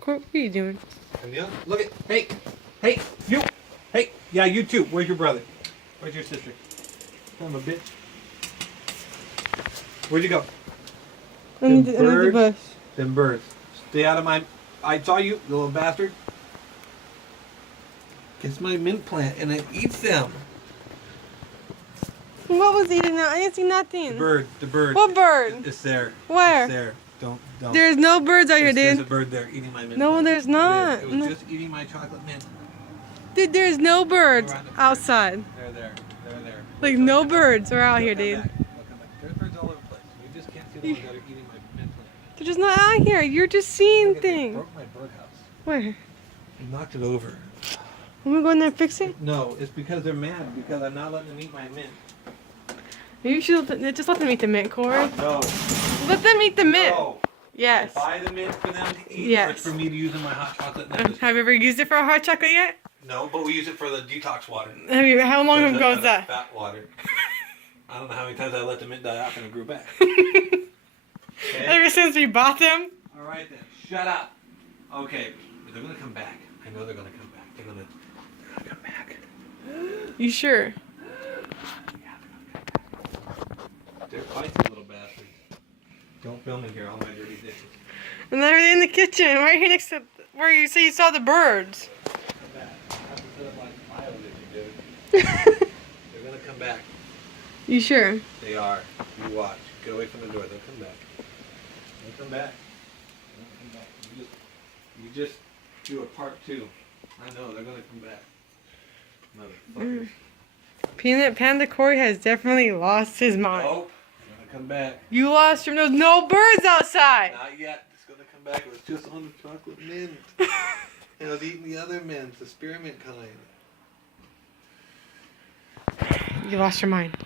Cory, what are you doing? Look at, hey, you, hey, yeah, you too. Where's your brother? Where's your sister? Son of a bitch. Where'd you go? Under the bush. Them birds. Stay out of my. I saw you, you little bastard. Gets my mint plant and it eats them. What was eating that? I didn't see nothing. The bird. What bird? It's there. Where? It's there. Don't. There's no birds out here, dude. There's a bird there eating my mint. No, plant. there's not. It was just eating my chocolate mint. Dude, there's no birds outside. They're there. They're there. Like, no birds are out here, dude. They'll come back. There's birds all over the place. You just can't see the ones that are eating my mint plant. They're just not out here. You're just seeing They things. broke my birdhouse. Where? They knocked it over. Want me to go in there and fix it? No, it's because they're mad because I'm not letting them eat my mint. You should just let them eat the mint, Cory. No. Let them eat the mint. No. Yes. Buy the mint for them to eat. Yes. Or it's for me to use in my hot chocolate. And Have you ever used it for a hot chocolate yet? no, but we use it for the detox water. How long ago was that? Fat water. I don't know how many times I let the mint die off and it grew back. Okay? Ever since we bought them? All right then. Shut up. Okay. They're gonna come back. I know they're gonna come back. They're gonna come back. You sure? They're feisty little bastards. Don't film me here, all my dirty dishes. And then they're in the kitchen, right here next to where you say you saw the birds. Come back. I have to set up my file that you did. They're gonna come back. You sure? They are. You watch. Get away from the door. They'll come back. They'll come back. They'll come back. You just do a part 2. I know, they're gonna come back. Motherfuckers. Peanut Panda Cory has definitely lost his mind. Nope. They're gonna come back. You lost your nose. No birds outside. Not yet. It's gonna come back. It was just on the chocolate mint. And I was eating the other mints, the spearmint kind. You lost your mind.